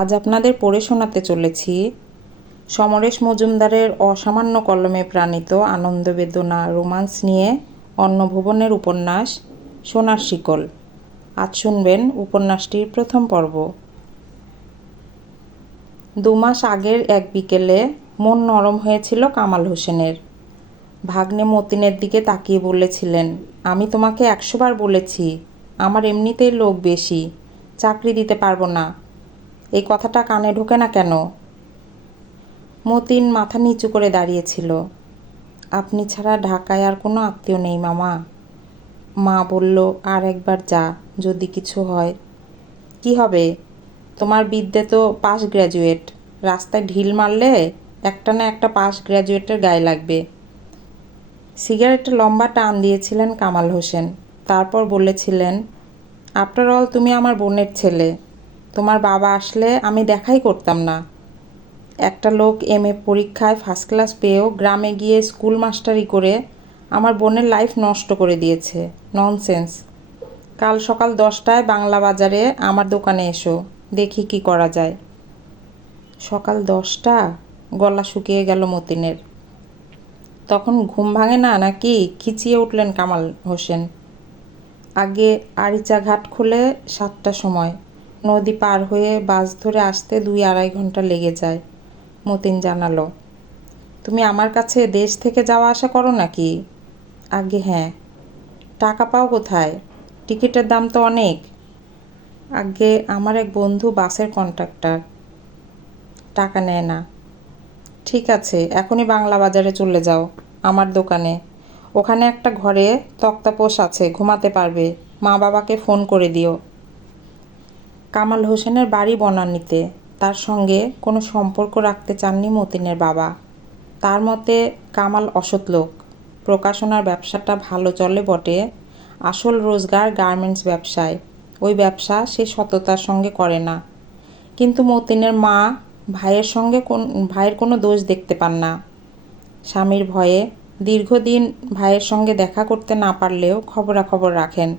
আজ আপনাদের পড়ে শোনাতে চলেছি সমরেশ মজুমদারের অসামান্য কলমে প্রাণিত আনন্দ বেদনা রোমান্স নিয়ে অন্নভুবনের উপন্যাস সোনার শিকল। আজ শুনবেন উপন্যাসটির প্রথম পর্ব। 2 মাস আগের এক বিকেলে মন নরম হয়েছিল কামাল হোসেনের। ভাগ্নে মতিনের দিকে তাকিয়ে বলেছিলেন, আমি তোমাকে 100 বার বলেছি, আমার এমনিতেই লোক বেশি, চাকরি দিতে পারবো না। এই কথাটা কানে ঢোকে না কেন? মতিন মাথা নিচু করে দাঁড়িয়েছিল। আপনি ছাড়া ঢাকায় আর কোনো আত্মীয় নেই মামা। মা বলল, আর একবার যা, যদি কিছু হয়। কি হবে? তোমার বিদ্যে তো পাস গ্র্যাজুয়েট, রাস্তায় ঢিল মারলে একটা না একটা পাস গ্র্যাজুয়েটের গায়ে লাগবে। সিগারেটে লম্বা টান দিয়েছিলেন কামাল হোসেন। তারপর বলেছিলেন, আফটার অল তুমি আমার বোনের ছেলে। তোমার বাবা আসলে আমি দেখাই করতাম না। একটা লোক MA পরীক্ষায় ফার্স্ট ক্লাস পেয়েও গ্রামে গিয়ে স্কুল মাস্টারি করে আমার বোনের লাইফ নষ্ট করে দিয়েছে। ননসেন্স। কাল সকাল 10টায় বাংলা বাজারে আমার দোকানে এসো, দেখি কি করা যায়। সকাল 10টা? গলা শুকিয়ে গেল মতিনের। তখন ঘুম ভাঙে না নাকি? খিচিয়ে উঠলেন কামাল হোসেন। আগে আরিচা ঘাট খুলে 7টার সময়, নদী পার হয়ে বাস ধরে আসতে 2-2.5 ঘন্টা লেগে যায়। মতিন জানালো, তুমি আমার কাছে দেশ থেকে যাওয়া আসা করো নাকি? আগে হ্যাঁ। টাকা পাও কোথায়? টিকিটের দাম তো অনেক। আগে আমার এক বন্ধু বাসের কন্ট্রাক্টর, টাকা নেয় না। ঠিক আছে, এখনই বাংলা বাজারে চলে যাও, আমার দোকানে। ওখানে একটা ঘরে তক্তাপোশ আছে, ঘুমাতে পারবে। মা বাবাকে ফোন করে দিও। কামাল হোসেনের বাড়ি বনানীতে। তার সঙ্গে কোনো সম্পর্ক রাখতে চাননি মতিনের বাবা। তার মতে কামাল অসৎ লোক। প্রকাশনার ব্যবসাটা ভালো চলে বটে, আসল রোজগার গার্মেন্টস ব্যবসায়। ওই ব্যবসা সে সততার সঙ্গে করে না। কিন্তু মতিনের মা ভাইয়ের কোনো দোষ দেখতে পান না। স্বামীর ভয়ে দীর্ঘদিন ভাইয়ের সঙ্গে দেখা করতে না পারলেও খবরাখবর রাখেন।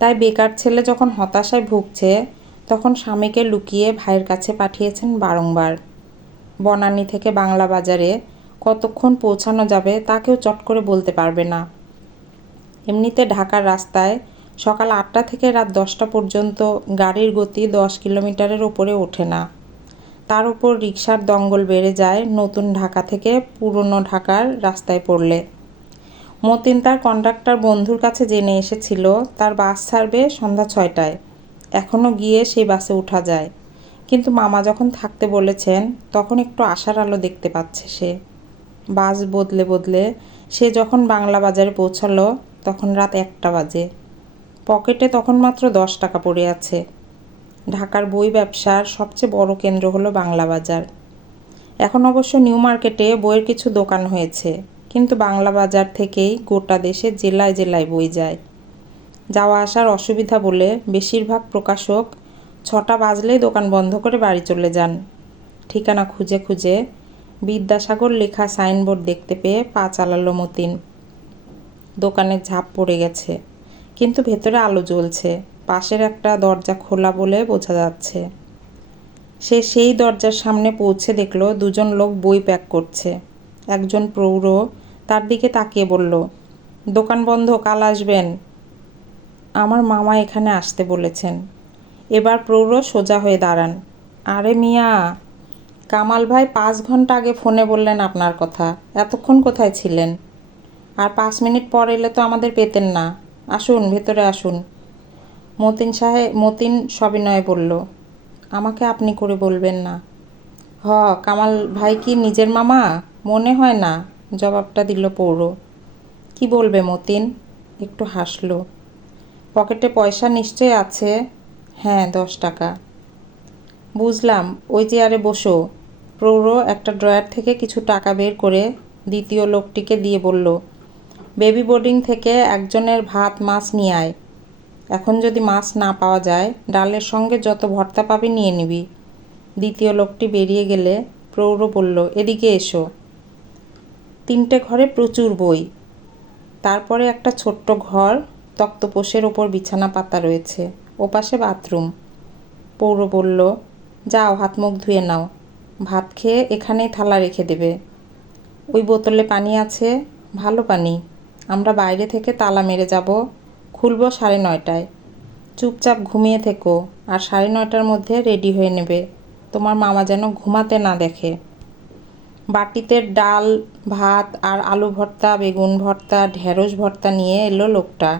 তাই বেকার ছেলে যখন হতাশায় ভুগছে, তখন স্বামীকে লুকিয়ে ভাইয়ের কাছে পাঠিয়েছেন বারংবার। বনানী থেকে বাংলা বাজারে কতক্ষণ পৌঁছানো যাবে তা কেউ চট করে বলতে পারবে না। এমনিতে ঢাকার রাস্তায় সকাল 8টা থেকে রাত 10টা পর্যন্ত গাড়ির গতি 10 কিলোমিটারের ওপরে ওঠে না। তার উপর রিকশার দঙ্গল বেড়ে যায় নতুন ঢাকা থেকে পুরনো ঢাকার রাস্তায় পড়লে। মতিন তার কন্ডাক্টর বন্ধুর কাছে জেনে এসেছিল তার বাস ছাড়বে সন্ধ্যা 6টায়। এখনও গিয়ে সেই বাসে ওঠা যায়। কিন্তু মামা যখন থাকতে বলেছেন, তখন একটু আশার আলো দেখতে পাচ্ছে সে। বাস বদলে বদলে সে যখন বাংলা বাজারে পৌঁছালো, তখন রাত 1টা বাজে। পকেটে তখন মাত্র 10 টাকা পড়ে আছে। ঢাকার বই ব্যবসার সবচেয়ে বড় কেন্দ্র হলো বাংলা বাজার। এখন অবশ্য নিউ মার্কেটে বইয়ের কিছু দোকান হয়েছে, কিন্তু বাংলা বাজার থেকেই গোটা দেশে জেলায় জেলায় বই যায়। যাওয়া আসার অসুবিধা বলে বেশিরভাগ প্রকাশক 6টা বাজলেই দোকান বন্ধ করে বাড়ি চলে যান। ঠিকানা খুঁজে খুঁজে বিদ্যাসাগর লেখা সাইনবোর্ড দেখতে পেয়ে পা চালালো মতিন। দোকানের ঝাঁপ পড়ে গেছে, কিন্তু ভেতরে আলো জ্বলছে। পাশের একটা দরজা খোলা বলে বোঝা যাচ্ছে। সে সেই দরজার সামনে পৌঁছে দেখল 2জন লোক বই প্যাক করছে। একজন প্রৌঢ় তার দিকে তাকিয়ে বলল, দোকান বন্ধ, কাল আসবেন। আমার মামা এখানে আসতে বলেছেন। এবার প্রৌঢ় সোজা হয়ে দাঁড়ান। আরে মিয়া, কামাল ভাই 5 ঘন্টা আগে ফোনে বললেন আপনার কথা, এতক্ষণ কোথায় ছিলেন? আর 5 মিনিট পর এলে তো আমাদের পেতেন না। আসুন, ভেতরে আসুন। মতিন সবিনয়ে বলল, আমাকে আপনি করে বলবেন না। কামাল ভাই কি নিজের মামা? মনে হয় না, জবাবটা দিল প্রৌঢ়। কি বলবে মতিন? একটু হাসল। পকেটে পয়সা নিশ্চয় আছে? হ্যাঁ, 10 টাকা। বুঝলাম, ওই চেয়ারে বসো। প্রৌঢ় একটা ড্রয়ার থেকে কিছু টাকা বের করে দ্বিতীয় লোকটিকে দিয়ে বলল, বেবি বোর্ডিং থেকে একজনের ভাত মাছ নিয়ে আয়। এখন যদি মাছ না পাওয়া যায়, ডালের সঙ্গে যত ভর্তা পাবি নিয়ে নিবি। দ্বিতীয় লোকটি বেরিয়ে গেলে প্রৌঢ় বলল, এদিকে এসো। 3টে ঘরে প্রচুর বই। তারপরে একটা ছোট্ট ঘর, তক্তপোশের ওপর বিছানা পাতা রয়েছে, ওপাশে বাথরুম। প্রৌঢ় বলল, যাও হাত মুখ ধুয়ে নাও, ভাত খেয়ে এখানেই থালা রেখে দেবে। ওই বোতলে পানি আছে, ভালো পানি। আমরা বাইরে থেকে তালা মেরে যাব, খুলব 9:30টায়। চুপচাপ ঘুমিয়ে থেকো, আর 9:30টার মধ্যে রেডি হয়ে নেবে, তোমার মামা যেন ঘুমাতে না দেখে। বাটিতে ডাল, ভাত আর আলু ভর্তা, বেগুন ভর্তা, ঢেঁড়স ভর্তা নিয়ে এলো লোকটা।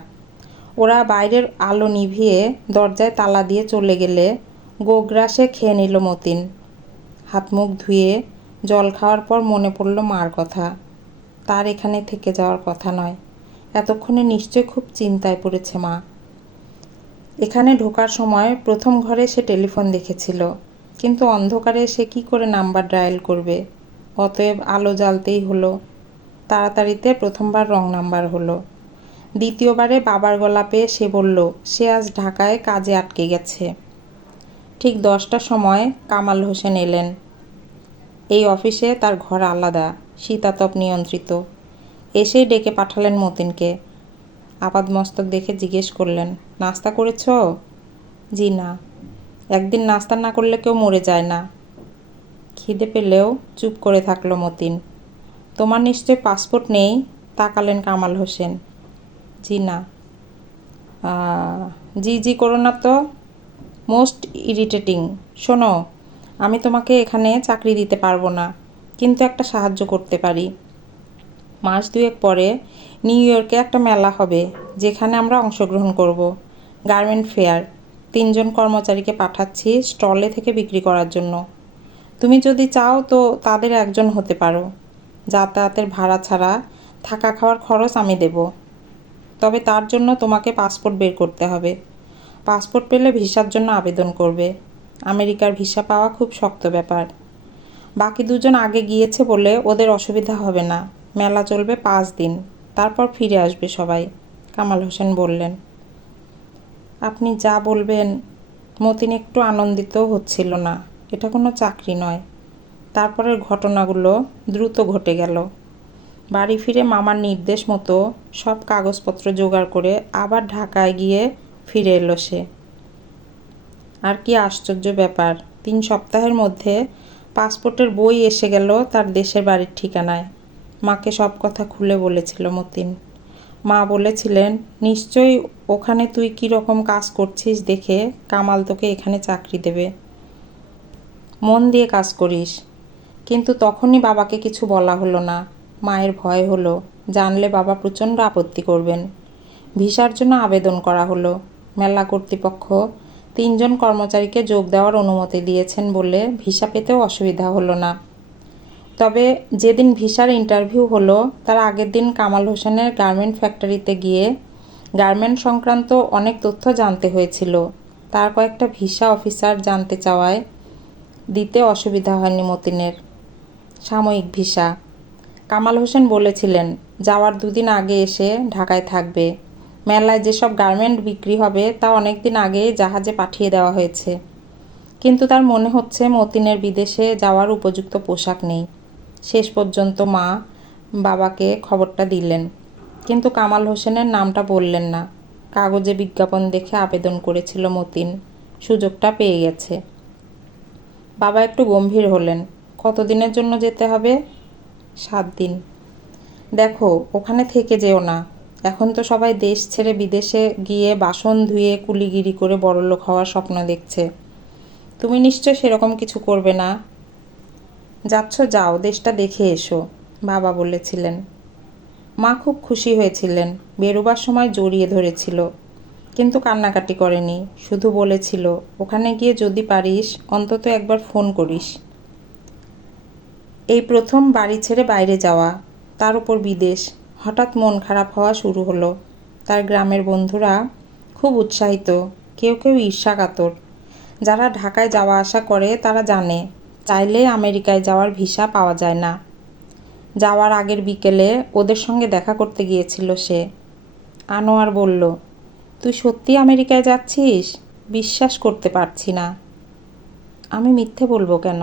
ওরা বাইরের আলো নিভিয়ে দরজায় তালা দিয়ে চলে গেলে গোগ্রাসে খেয়ে নিল মতিন। হাত মুখ ধুয়ে জল খাওয়ার পর মনে পড়ল মার কথা। তার এখানে থেকে যাওয়ার কথা নয়, এতক্ষণে নিশ্চয় খুব চিন্তায় পড়েছে মা। এখানে ঢোকার সময় প্রথম ঘরে সে টেলিফোন দেখেছিল, কিন্তু অন্ধকারে সে কি করে নাম্বার ডায়াল করবে। অতএব আলো জ্বালতেই হলো। তাড়াতাড়িতে প্রথমবার রং নাম্বার হলো। দ্বিতীয়বারে বাবার গলা পেয়ে সে বলল সে আজ ঢাকায় কাজে আটকে গেছে। ঠিক 10টার সময় কামাল হোসেন এলেন। এই অফিসে তার ঘর আলাদা, শীতাতপ নিয়ন্ত্রিত। এসেই ডেকে পাঠালেন মতিনকে। আপাদমস্তক দেখে জিজ্ঞেস করলেন, নাস্তা করেছ? জি না। একদিন নাস্তা না করলে কেউ মরে যায় না। খিদে পেলেও চুপ করে থাকলো মতিন। তোমার নিশ্চয় পাসপোর্ট নেই? তাকালেন কামাল হোসেন। জি না। জি জি করো না তো, মোস্ট ইরিটেটিং। শোনো, আমি তোমাকে এখানে চাকরি দিতে পারবো না, কিন্তু একটা সাহায্য করতে পারি। মাস 2 পরে নিউ ইয়র্কে একটা মেলা হবে, যেখানে আমরা অংশগ্রহণ করব। Garment fair. 3জন কর্মচারীকে পাঠাচ্ছি স্টলে থেকে বিক্রি করার জন্য। তুমি যদি চাও তো তাদের একজন হতে পারো। যাতায়াতের ভাড়া ছাড়া থাকা খাওয়ার খরচ আমি দেব। তবে তার জন্য তোমাকে পাসপোর্ট বের করতে হবে। পাসপোর্ট পেলে ভিসার জন্য আবেদন করবে। আমেরিকার ভিসা পাওয়া খুব শক্ত ব্যাপার। বাকি 2জন আগে গিয়েছে বলে ওদের অসুবিধা হবে না। মেলা চলবে 5 দিন, তারপর ফিরে আসবে সবাই, কামাল হোসেন বললেন। আপনি যা বলবেন। মতিন একটু আনন্দিত হচ্ছিল না। এটা কোনো চাকরি নয়। তারপরের ঘটনাগুলো দ্রুত ঘটে গেল। বাড়ি ফিরে মামার নির্দেশ মতো সব কাগজপত্র জোগাড় করে আবার ঢাকায় গিয়ে ফিরে এলো সে। আর কি আশ্চর্য ব্যাপার, 3 সপ্তাহের মধ্যে পাসপোর্টের বই এসে গেল তার দেশের বাড়ির ঠিকানায়। মাকে সব কথা খুলে বলেছিল মতিন। মা বলেছিলেন, নিশ্চয়ই ওখানে তুই কী রকম কাজ করছিস দেখে কামাল তোকে এখানে চাকরি দেবে। মন দিয়ে কাজ করিস। কিন্তু তখনই বাবাকে কিছু বলা হলো না। মায়ের ভয় হলো, জানলে বাবা প্রচণ্ড আপত্তি করবেন। ভিসার জন্য আবেদন করা হলো। মেলা কর্তৃপক্ষ 3জন কর্মচারীকে যোগ দেওয়ার অনুমতি দিয়েছেন বলে ভিসা পেতেও অসুবিধা হলো না। তবে যেদিন ভিসার ইন্টারভিউ হলো তার আগের দিন কামাল হোসেনের গার্মেন্ট ফ্যাক্টরিতে গিয়ে গার্মেন্ট সংক্রান্ত অনেক তথ্য জানতে হয়েছিল। তার কয়েকটা ভিসা অফিসার জানতে চাওয়ায় দিতে অসুবিধা হয়নি মতিনের। সাময়িক ভিসা। কামাল হোসেন বলেছিলেন যাওয়ার 2 দিন আগে এসে ঢাকায় থাকবে। মেলায় যেসব গার্মেন্ট বিক্রি হবে তা অনেক দিন আগেই জাহাজে পাঠিয়ে দেওয়া হয়েছে। কিন্তু তার মনে হচ্ছে মতিনের বিদেশে যাওয়ার উপযুক্ত পোশাক নেই। শেষ পর্যন্ত মা বাবাকে খবরটা দিলেন, কিন্তু কামাল হোসেনের নামটা বললেন না। কাগজে বিজ্ঞাপন দেখে আবেদন করেছিল মতিন, সুযোগটা পেয়ে গেছে। বাবা একটু গম্ভীর হলেন। কতদিনের জন্য যেতে হবে? 7 দিন। দেখো, ওখানে থেকে যেও না। এখন তো সবাই দেশ ছেড়ে বিদেশে গিয়ে বাসন ধুয়ে কুলিগিরি করে বড়লোক হওয়ার স্বপ্ন দেখছে। তুমি নিশ্চয় সেরকম কিছু করবে না। যাচ্ছ যাও, দেশটা দেখে এসো, বাবা বলেছিলেন। মা খুব খুশি হয়েছিলেন, বেরোবার সময় জড়িয়ে ধরেছিল, কিন্তু কান্নাকাটি করেনি। শুধু বলেছিল ওখানে গিয়ে যদি পারিস অন্তত একবার ফোন করিস। এই প্রথম বাড়ি ছেড়ে বাইরে যাওয়া, তার উপর বিদেশ। হঠাৎ মন খারাপ হওয়া শুরু হলো। তার গ্রামের বন্ধুরা খুব উৎসাহিত, কেউ কেউ ঈর্ষাকাতর। যারা ঢাকায় যাওয়া আসা করে তারা জানে চাইলে আমেরিকায় যাওয়ার ভিসা পাওয়া যায় না। যাওয়ার আগের বিকেলে ওদের সঙ্গে দেখা করতে গিয়েছিল সে। আনোয়ার বলল, তুই সত্যি আমেরিকায় যাচ্ছিস? বিশ্বাস করতে পারছি না। আমি মিথ্যে বলবো কেন?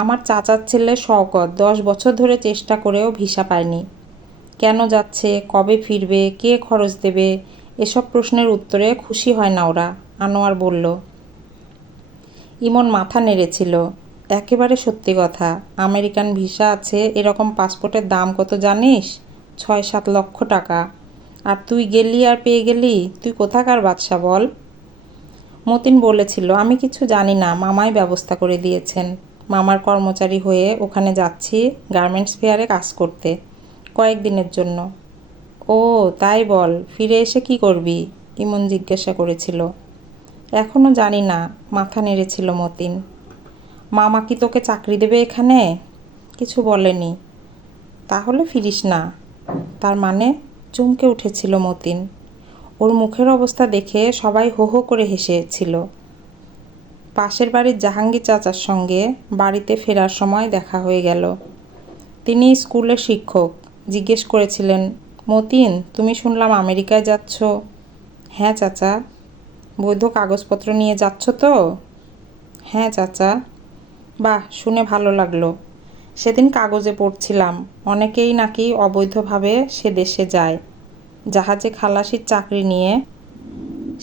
আমার চাচার ছেলে শওকত 10 বছর ধরে চেষ্টা করেও ভিসা পায়নি। কেন যাচ্ছে, কবে ফিরবে, কে খরচ দেবে, এসব প্রশ্নের উত্তরে খুশি হয় না ওরা, আনোয়ার বলল। ইমন মাথা নেড়েছিল। একেবারে সত্যি কথা, আমেরিকান ভিসা আছে, এরকম পাসপোর্টের দাম কত জানিস? 6-7 লক্ষ টাকা। আর তুই গেলি আর পেয়ে গেলি, তুই কোথাকার বাদশা বল? মতিন বলেছিল, আমি কিছু জানি না, মামাই ব্যবস্থা করে দিয়েছেন। মামার কর্মচারী হয়ে ওখানে যাচ্ছি গার্মেন্টস ফেয়ারে কাজ করতে, কয়েকদিনের জন্য। ও তাই বল, ফিরে এসে কি করবি? ইমন জিজ্ঞাসা করেছিল। এখনও জানি না, মাথা নেড়েছিল মতিন। মামা কি তোকে চাকরি দেবে এখানে? কিছু বলেনি। তাহলে ফিরিস না? তার মানে? চমকে উঠেছিল মতিন। ওর মুখের অবস্থা দেখে সবাই হো হো করে হেসেছিল। পাশের বাড়ির জাহাঙ্গীর চাচার সঙ্গে বাড়িতে ফেরার সময় দেখা হয়ে গেল। তিনি স্কুলের শিক্ষক। জিজ্ঞেস করেছিলেন, মতিন, তুমি শুনলাম আমেরিকায় যাচ্ছ? হ্যাঁ চাচা। বৈধ কাগজপত্র নিয়ে যাচ্ছ তো? হ্যাঁ চাচা। বাহ, শুনে ভালো লাগলো। সেদিন কাগজে পড়ছিলাম অনেকেই নাকি অবৈধভাবে সে দেশে যায়। জাহাজে খালাসির চাকরি নিয়ে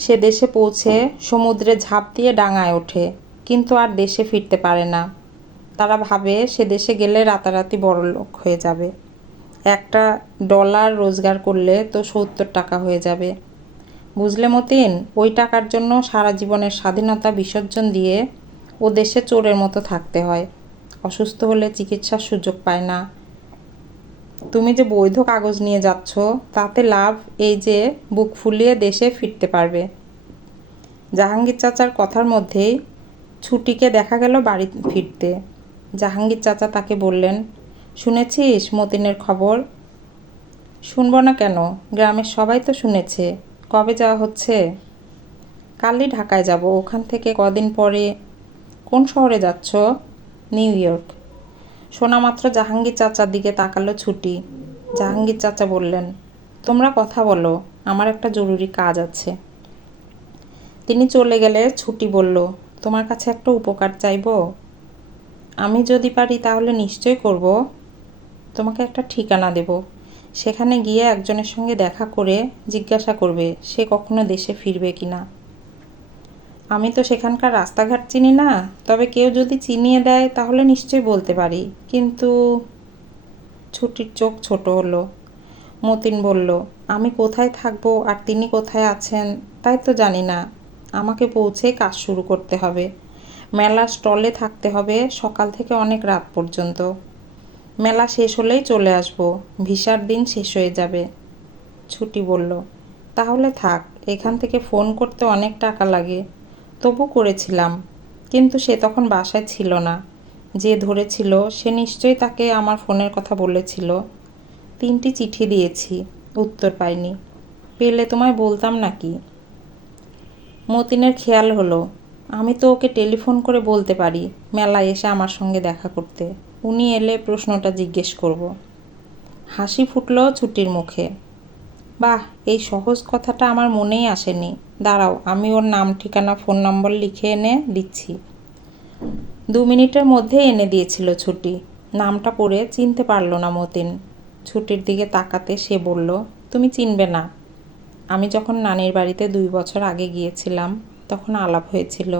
সে দেশে পৌঁছে সমুদ্রে ঝাঁপ দিয়ে ডাঙায় ওঠে, কিন্তু আর দেশে ফিরতে পারে না। তারা ভাবে সে দেশে গেলে রাতারাতি বড়লোক হয়ে যাবে। $1 রোজগার করলে তো 70 টাকা হয়ে যাবে। বুঝলে মতিন, ওই টাকার জন্য সারা জীবনের স্বাধীনতা বিসর্জন দিয়ে ও দেশে চোরের মতো থাকতে হয়। অসুস্থ হলে চিকিৎসার সুযোগ পায় না। তুমি যে বৈধ কাগজ নিয়ে যাচ্ছ, তাতে লাভ এই যে বুক ফুলিয়ে দেশে ফিরতে পারবে। জাহাঙ্গীর চাচার কথার মধ্যেই ছুটিকে দেখা গেল বাড়ি ফিরতে। জাহাঙ্গীর চাচা তাকে বললেন, শুনেছিস মতিনের খবর? শুনব না কেন, গ্রামের সবাই তো শুনেছে। কবে যাওয়া হচ্ছে? কালই ঢাকায় যাব, ওখান থেকে কদিন পরে। কোন শহরে যাচ্ছ? New York. শোনামাত্র জাহাঙ্গীর চাচার দিকে তাকালো ছুটি। জাহাঙ্গীর চাচা বললেন, তোমরা কথা বলো, আমার একটা জরুরি কাজ আছে। তিনি চলে গেলে ছুটি বলল, তোমার কাছে একটা উপকার চাইব। আমি যদি পারি তাহলে নিশ্চয় করব। তোমাকে একটা ঠিকানা দেব, সেখানে গিয়ে একজনের সঙ্গে দেখা করে জিজ্ঞাসা করবে সে কখনো দেশে ফিরবে কিনা। আমি তো সেখানকার রাস্তাঘাট চিনি না, তবে কেউ যদি চিনিয়ে দেয় তাহলে নিশ্চয়ই বলতে পারি। কিন্তু ছুটির চোখ ছোট হলো। মতিন বলল, আমি কোথায় থাকবো আর তিনি কোথায় আছেন তাই তো জানি না। আমাকে পৌঁছে কাজ শুরু করতে হবে। মেলার স্টলে থাকতে হবে সকাল থেকে অনেক রাত পর্যন্ত। মেলা শেষ হলেই চলে আসব, ভিসার দিন শেষ হয়ে যাবে। ছুটি বলল, তাহলে থাক, এখান থেকে ফোন করতে অনেক টাকা লাগে। তবু করেছিলাম, কিন্তু সে তখন বাসায় ছিল না। যে ধরেছিল সে নিশ্চয়ই তাকে আমার ফোনের কথা বলেছিল। 3টি চিঠি দিয়েছি, উত্তর পাইনি। পেলে তোমায় বলতাম নাকি? মতিনের খেয়াল হলো, আমি তো ওকে টেলিফোন করে বলতে পারি মেলায় এসে আমার সঙ্গে দেখা করতে। উনি এলে প্রশ্নটা জিজ্ঞেস করব। হাসি ফুটল ছুটির মুখে। বাহ, এই সহজ কথাটা আমার মনেই আসেনি। দাঁড়াও, আমি ওর নাম, ঠিকানা, ফোন নম্বর লিখে এনে দিচ্ছি। 2 মিনিটের মধ্যে এনে দিয়েছিল ছুটি। নামটা পড়ে চিনতে পারল না মতিন। ছুটির দিকে তাকাতে সে বলল, তুমি চিনবে না। আমি যখন নানির বাড়িতে 2 বছর আগে গিয়েছিলাম তখন আলাপ হয়েছিল।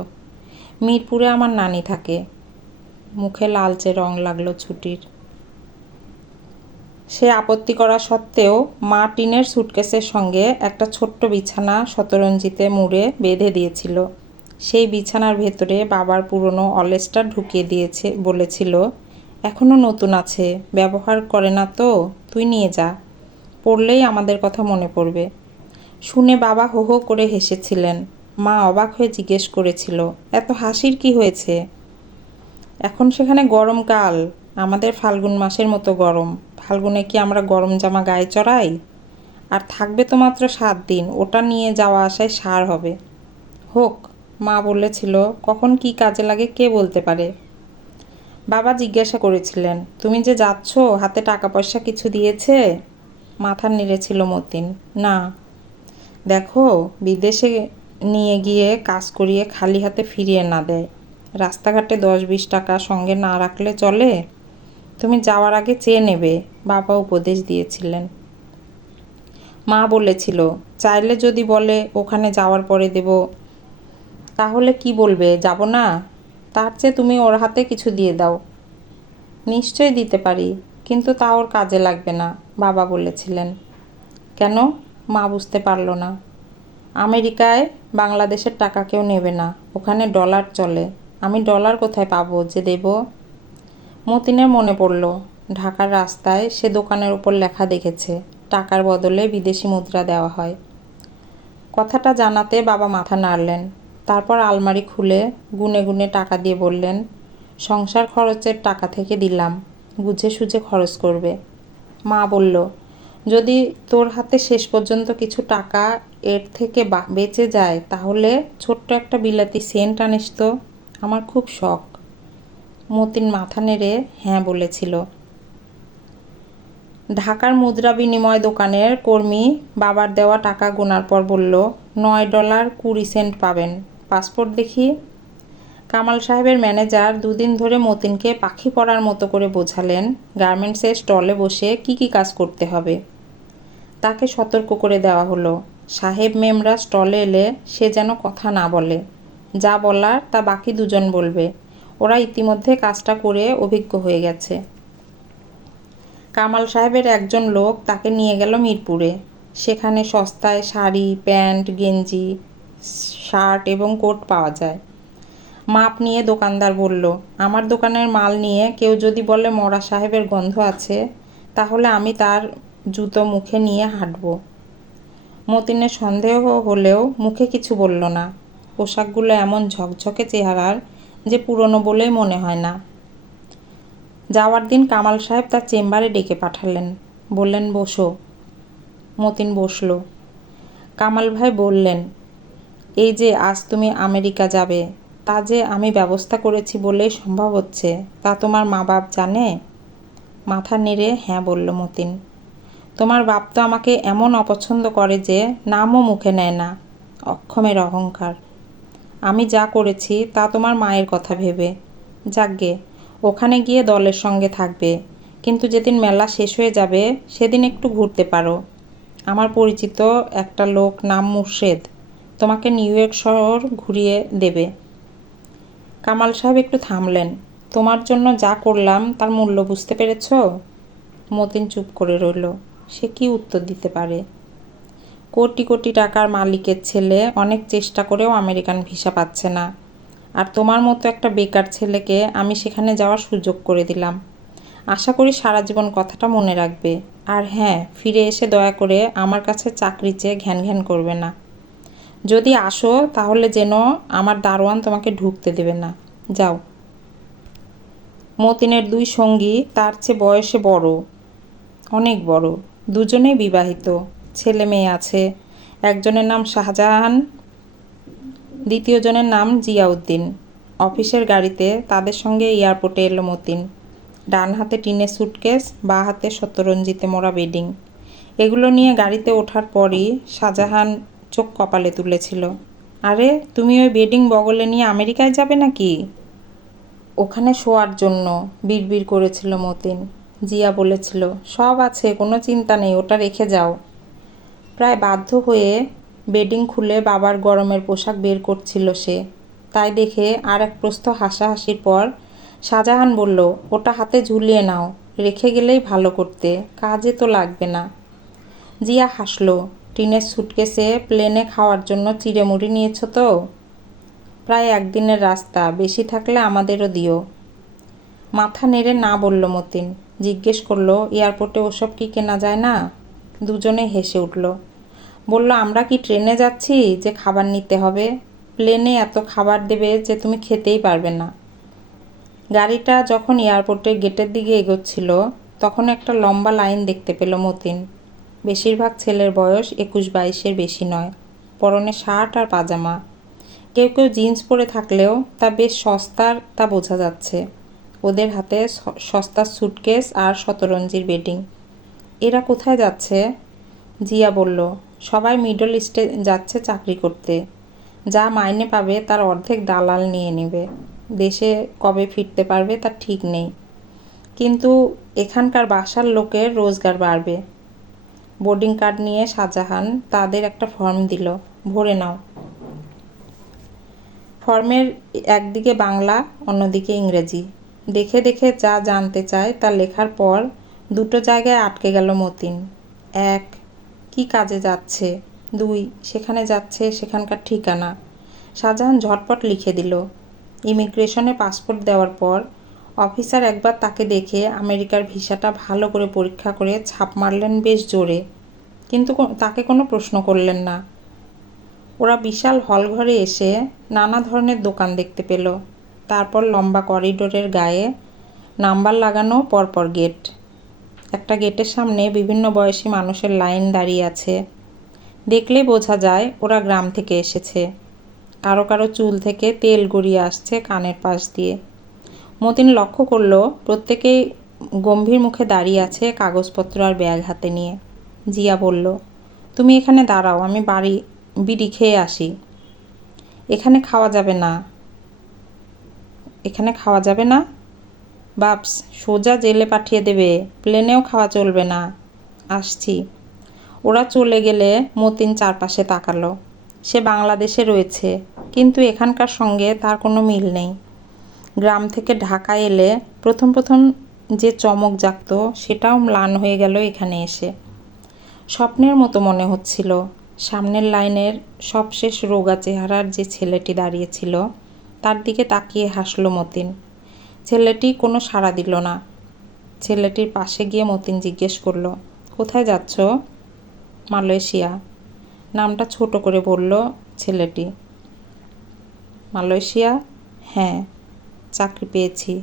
মিরপুরে আমার নানি থাকে। মুখে লালচে রং লাগলো ছুটির। সে আপত্তি করা সত্ত্বেও মা টিনের সুটকেসের সঙ্গে একটা ছোট্ট বিছানা শতরঞ্জিতে মুড়ে বেঁধে দিয়েছিল। সেই বিছানার ভেতরে বাবার পুরনো অলস্টার ঢুকিয়ে দিয়েছে, বলেছিল, এখনও নতুন আছে, ব্যবহার করে না তো, তুই নিয়ে যা, পড়লেই আমাদের কথা মনে পড়বে। শুনে বাবা হো হো করে হেসেছিলেন। মা অবাক হয়ে জিজ্ঞেস করেছিল, এত হাসির কি হয়েছে? এখন সেখানে গরমকাল, আমাদের ফাল্গুন মাসের মতো গরম। ফাল্গুনে কি আমরা গরম জামা গায়ে চড়াই? আর থাকবে তো মাত্র 7 দিন, ওটা নিয়ে যাওয়া আসায় সার হবে। হোক, মা বলেছিল, কখন কি কাজে লাগে কে বলতে পারে। বাবা জিজ্ঞাসা করেছিলেন, তুমি যে যাচ্ছ হাতে টাকা পয়সা কিছু দিয়েছে? মাথা নেড়েছিল মতিন। না। দেখো, বিদেশে নিয়ে গিয়ে কাজ করিয়ে খালি হাতে ফিরিয়ে না দেয়। রাস্তাঘাটে 10-20 টাকা সঙ্গে না রাখলে চলে। তুমি যাওয়ার আগে চেয়ে নেবে, বাবা উপদেশ দিয়েছিলেন। মা বলেছিল, চাইলে যদি বলে ওখানে যাওয়ার পরে দেব। তাহলে কি বলবে, যাব না? তার চেয়ে তুমি ওর হাতে কিছু দিয়ে দাও। নিশ্চয়ই দিতে পারি, কিন্তু তা ওর কাজে লাগবে না, বাবা বলেছিলেন। কেন? মা বুঝতে পারল না। আমেরিকায় বাংলাদেশের টাকা কেউ নেবে না, ওখানে ডলার চলে। আমি ডলার কোথায় পাবো যে দেব? মতিনের মনে পড়ল ঢাকার রাস্তায় সে দোকানের উপর লেখা দেখেছে টাকার বদলে বিদেশি মুদ্রা দেওয়া হয়। কথাটা জানাতে বাবা মাথা নাড়লেন। তারপর আলমারি খুলে গুনে গুনে টাকা দিয়ে বললেন, সংসার খরচের টাকা থেকে দিলাম, বুঝে সুঝে খরচ করবে। মা বলল, যদি তোর হাতে শেষ পর্যন্ত কিছু টাকা এর থেকে বেঁচে যায় তাহলে ছোট্ট একটা বিলাতি সেন্ট আনিস তো, আমার খুব শখ। মতিন মাথা নেড়ে হ্যাঁ বলেছিল। ঢাকার মুদ্রা বিনিময় দোকানের কর্মী বাবার দেওয়া টাকা গোনার পর বলল, $9.20 পাবেন। পাসপোর্ট দেখি। কামাল সাহেবের ম্যানেজার দুদিন ধরে মতিনকে পাখি পড়ার মতো করে বোঝালেন গার্মেন্টসের স্টলে বসে কি কি কাজ করতে হবে। তাকে সতর্ক করে দেওয়া হলো, সাহেব মেমরা স্টলে এলে সে যেন কথা না বলে। যা বলার তা বাকি দুজন বলবে, ওরা ইতিমধ্যে কাজটা করে অভিজ্ঞ হয়ে গেছে। কামাল সাহেবের একজন লোক তাকে নিয়ে গেল মিরপুরে। সেখানে সস্তায় শাড়ি, প্যান্ট, গেঞ্জি, শার্ট এবং কোট পাওয়া যায়। মাপ নিয়ে দোকানদার বলল, আমার দোকানের মাল নিয়ে কেউ যদি বলে মরা সাহেবের গন্ধ আছে, তাহলে আমি তার জুতো মুখে নিয়ে হাঁটব। মতিনের সন্দেহ হলেও মুখে কিছু বলল না। পোশাকগুলো এমন ঝকঝকে চেহারার যে পুরনো বলেই মনে হয় না। যাওয়ার দিন কামাল সাহেব তার চেম্বারে ডেকে পাঠালেন। বললেন, বসো। মতিন বসল। কামাল ভাই বললেন, এই যে আজ তুমি আমেরিকা যাবে, তা যে আমি ব্যবস্থা করেছি বলেই সম্ভব হচ্ছে, তা তোমার মা বাপ জানে? মাথা নেড়ে হ্যাঁ বলল মতিন। তোমার বাপ তো আমাকে এমন অপছন্দ করে যে নামও মুখে নেয় না, অক্ষমের অহংকার। আমি যা করেছি তা তোমার মায়ের কথা ভেবে। যাকগে, ওখানে গিয়ে দলের সঙ্গে থাকবে, কিন্তু যেদিন মেলা শেষ হয়ে যাবে সেদিন একটু ঘুরতে পারো। আমার পরিচিত একটা লোক নাম মুর্শেদ তোমাকে নিউ ইয়র্ক শহর ঘুরিয়ে দেবে। কামাল সাহেব একটু থামলেন। তোমার জন্য যা করলাম তার মূল্য বুঝতে পেরেছ? মতিন চুপ করে রইল। সে কি উত্তর দিতে পারে? কোটি কোটি টাকার মালিকের ছেলে অনেক চেষ্টা করেও আমেরিকান ভিসা পাচ্ছে না, আর তোমার মতো একটা বেকার ছেলেকে আমি সেখানে যাওয়ার সুযোগ করে দিলাম। আশা করি সারা জীবন কথাটা মনে রাখবে। আর হ্যাঁ, ফিরে এসে দয়া করে আমার কাছে চাকরি চেয়ে ঘ্যান ঘ্যান করবে না। যদি আসো তাহলে যেন আমার দারোয়ান তোমাকে ঢুকতে দেবে না। যাও। মতিনের দুই সঙ্গী তার চেয়ে বয়সে বড়, অনেক বড়। দুজনেই বিবাহিত, ছেলে মেয়ে আছে। একজনের নাম শাহজাহান, দ্বিতীয় জনের নাম জিয়াউদ্দিন। অফিসের গাড়িতে তাদের সঙ্গে এয়ারপোর্টে এলো মতিন। ডান হাতে টিনের সুটকেস, বাঁ হাতে শতরঞ্জিতে মোড়া বেডিং। এগুলো নিয়ে গাড়িতে ওঠার পরই শাহজাহান চোখ কপালে তুলেছিল। আরে, তুমি ওই বেডিং বগলে নিয়ে আমেরিকায় যাবে নাকি? ওখানে শোয়ার জন্য, বিড়বিড় করেছিল মতিন। জিয়া বলেছিল, সব আছে, কোনো চিন্তা নেই, ওটা রেখে যাও। প্রায় বাধ্য হয়ে বেডিং খুলে বাবার গরমের পোশাক বের করছিল সে। তাই দেখে আর এক প্রস্থ হাসাহাসির পর শাহজাহান বলল, ওটা হাতে ঝুলিয়ে নাও, রেখে গেলেই ভালো করতে, কাজে তো লাগবে না। জিয়া হাসল। টিনের সুটকেসে প্লেনে খাওয়ার জন্য চিড়েমুড়ি নিয়েছ তো? প্রায় একদিনের রাস্তা, বেশি থাকলে আমাদেরও দিও। মাথা নেড়ে না বলল মতিন। জিজ্ঞেস করল, এয়ারপোর্টে ওসব কি কেনা যায় না? দুজনে হেসে উঠল। বলল, আমরা কি ট্রেনে যাচ্ছি যে খাবার নিতে হবে? প্লেনে এত খাবার দেবে যে তুমি খেতেই পারবে না। গাড়িটা যখন এয়ারপোর্টের গেটের দিকে এগোচ্ছিল তখন একটা লম্বা লাইন দেখতে পেল মতিন। বেশিরভাগ ছেলের বয়স 21-22-এর বেশি নয়। পরনে শার্ট আর পাজামা। কেউ কেউ জিন্স পরে থাকলেও তা বেশ সস্তার, তা বোঝা যাচ্ছে। ওদের হাতে সস্তার সুটকেস আর শতরঞ্জির বেডিং। এরা কোথায় যাচ্ছে? জিয়া বলল, সবাই মিডল ইস্টে যাচ্ছে চাকরি করতে। যা মাইনে পাবে তার অর্ধেক দালাল নিয়ে নেবে। দেশে কবে ফিরতে পারবে তার ঠিক নেই, কিন্তু এখানকার বাসার লোকের রোজগার বাড়বে। বোর্ডিং কার্ড নিয়ে শাহজাহান তাদের একটা ফর্ম দিল, ভরে নাও। ফর্মের একদিকে বাংলা, অন্যদিকে ইংরেজি। দেখে দেখে যা জানতে চায় তা লেখার পর দুটো জায়গায় আটকে গেল মতিন। 1, কি কাজে যাচ্ছে। 2, সেখানে যাচ্ছে, সেখানকার ঠিকানা। শাহজাহান ঝটপট লিখে দিল। ইমিগ্রেশনে পাসপোর্ট দেওয়ার পর অফিসার একবার তাকে দেখে আমেরিকার ভিসাটা ভালো করে পরীক্ষা করে ছাপ মারলেন বেশ জোরে, কিন্তু তাকে কোনো প্রশ্ন করলেন না। ওরা বিশাল হলঘরে এসে নানা ধরনের দোকান দেখতে পেল। তারপর লম্বা করিডোরের গায়ে নাম্বার লাগানো পরপর গেট। একটা গেটের সামনে বিভিন্ন বয়সী মানুষের লাইন দাঁড়িয়ে আছে। দেখলে বোঝা যায় ওরা গ্রাম থেকে এসেছে। কারো কারো চুল থেকে তেল গড়িয়ে আসছে কানের পাশ দিয়ে। মতিন লক্ষ্য করল প্রত্যেকেই গম্ভীর মুখে দাঁড়িয়ে আছে কাগজপত্র আর ব্যাগ হাতে নিয়ে। জিয়া বলল, তুমি এখানে দাঁড়াও, আমি বিড়ি খেয়ে আসি। এখানে খাওয়া যাবে না। এখানে খাওয়া যাবে না? বাপস, সোজা জেলে পাঠিয়ে দেবে, প্লেনেও খাওয়া চলবে না। আসছি। ওরা চলে গেলে মতিন চারপাশে তাকালো। সে বাংলাদেশে রয়েছে, কিন্তু এখানকার সঙ্গে তার কোনো মিল নেই। গ্রাম থেকে ঢাকায় এলে প্রথম প্রথম যে চমক জাগত সেটাও ম্লান হয়ে গেল এখানে এসে। স্বপ্নের মতো মনে হচ্ছিল। সামনের লাইনের সবশেষ রোগা চেহারার যে ছেলেটি দাঁড়িয়েছিল তার দিকে তাকিয়ে হাসল মতিন। ছেলেটি কোনো সাড়া দিল না। ছেলেটির পাশে গিয়ে মতিন জিজ্ঞেস করল, কোথায় যাচ্ছ? মালয়েশিয়া। নামটা ছোট করে বলল ছেলেটি। মালয়েশিয়া? হ্যাঁ, চাকরি পেয়েছি,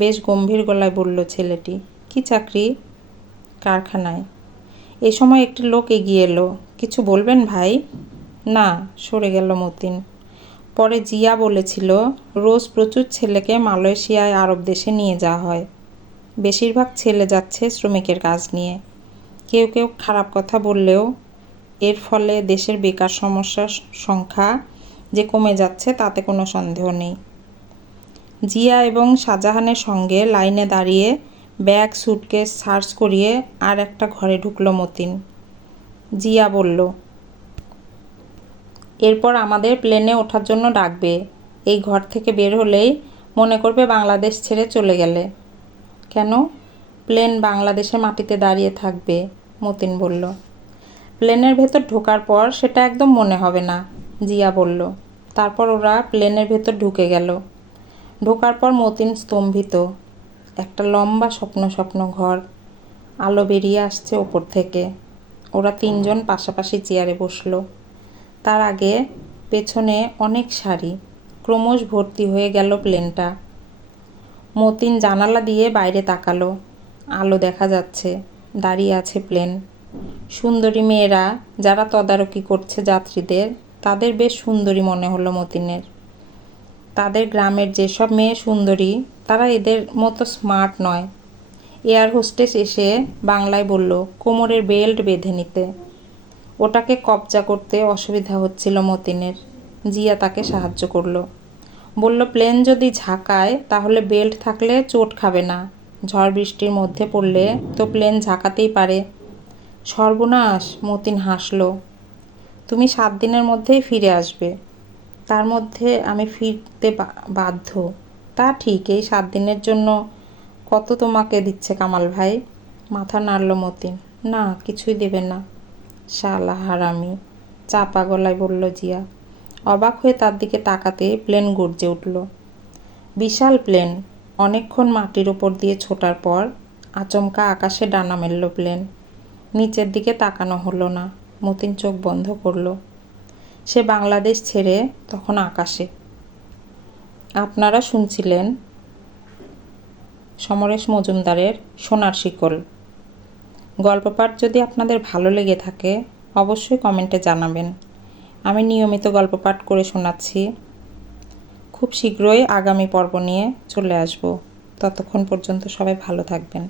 বেশ গম্ভীর গলায় বলল ছেলেটি। কি চাকরি? কারখানায়। এ সময় একটি লোক এগিয়ে এলো। কিছু বলবেন ভাই? না, সরে গেল মতিন। পরে জিয়া বলেছিল, রোজ প্রচুর ছেলেকে মালয়েশিয়ায় আরব দেশে নিয়ে যাওয়া হয়। বেশিরভাগ ছেলে যাচ্ছে শ্রমিকের কাজ নিয়ে। কেউ কেউ খারাপ কথা বললেও এর ফলে দেশের বেকার সমস্যার সংখ্যা যে কমে যাচ্ছে তাতে কোনো সন্দেহ নেই। জিয়া এবং শাহজাহানের সঙ্গে লাইনে দাঁড়িয়ে ব্যাগ সুটকেস সার্চ করিয়ে আর একটা ঘরে ঢুকলো মতিন। জিয়া বলল, এরপর আমাদের প্লেনে ওঠার জন্য ডাকবে। এই ঘর থেকে বের হলেই মনে করবে বাংলাদেশ ছেড়ে চলে গেলে। কেন? প্লেন বাংলাদেশের মাটিতে দাঁড়িয়ে থাকবে, মতিন বলল। প্লেনের ভেতর ঢোকার পর সেটা একদম মনে হবে না, জিয়া বলল। তারপর ওরা প্লেনের ভেতর ঢুকে গেল। ঢোকার পর মতিন স্তম্ভিত। একটা লম্বা স্বপ্ন ঘর। আলো বেরিয়ে আসছে ওপর থেকে। ওরা তিনজন পাশাপাশি চেয়ারে বসলো। তার আগে পেছনে অনেক সারি। ক্রমশ ভর্তি হয়ে গেল প্লেনটা। মতিন জানালা দিয়ে বাইরে তাকালো। আলো দেখা যাচ্ছে। দাঁড়িয়ে আছে প্লেন। সুন্দরী মেয়েরা যারা তদারকি করছে যাত্রীদের, তাদের বেশ সুন্দরী মনে হলো মতিনের। তাদের গ্রামের যেসব মেয়ে সুন্দরী তারা এদের মতো স্মার্ট নয়। এয়ার হোস্টেস এসে বাংলায় বলল, কোমরের বেল্ট বেঁধে নিতে। ওটাকে কবজা করতে অসুবিধা হচ্ছিল মতিনের। জিয়া তাকে সাহায্য করলো। বলল, প্লেন যদি ঝাঁকায় তাহলে বেল্ট থাকলে চোট খাবে না। ঝড় বৃষ্টির মধ্যে পড়লে তো প্লেন ঝাঁকাতেই পারে। সর্বনাশ, মতিন হাসল। তুমি 7 দিনের মধ্যেই ফিরে আসবে। তার মধ্যে আমি ফিরতে বাধ্য। তা ঠিক, এই 7 দিনের জন্য কত তোমাকে দিচ্ছে কামাল ভাই? মাথা নাড়ল মতিন। না, কিছুই দেবে না। শালা হারামি, চাপা গলায় বলল জিয়া। অবাক হয়ে তার দিকে তাকাতে প্লেন গর্জে উঠল। বিশাল প্লেন। অনেকক্ষণ মাটির ওপর দিয়ে ছোটার পর আচমকা আকাশে ডানা মেলল প্লেন। নিচের দিকে তাকানো হলো না। মতিন চোখ বন্ধ করল। সে বাংলাদেশ ছেড়ে তখন আকাশে। আপনারা শুনছিলেন সমরেশ মজুমদারের সোনার শিকল। গল্প পাঠ যদি আপনাদের ভালো লেগে থাকে অবশ্যই কমেন্টে জানাবেন। আমি নিয়মিত গল্প পাঠ করে শোনাচ্ছি। খুব শীঘ্রই আগামী পর্ব নিয়ে চলে আসব। ততক্ষণ পর্যন্ত সবাই ভালো থাকবেন।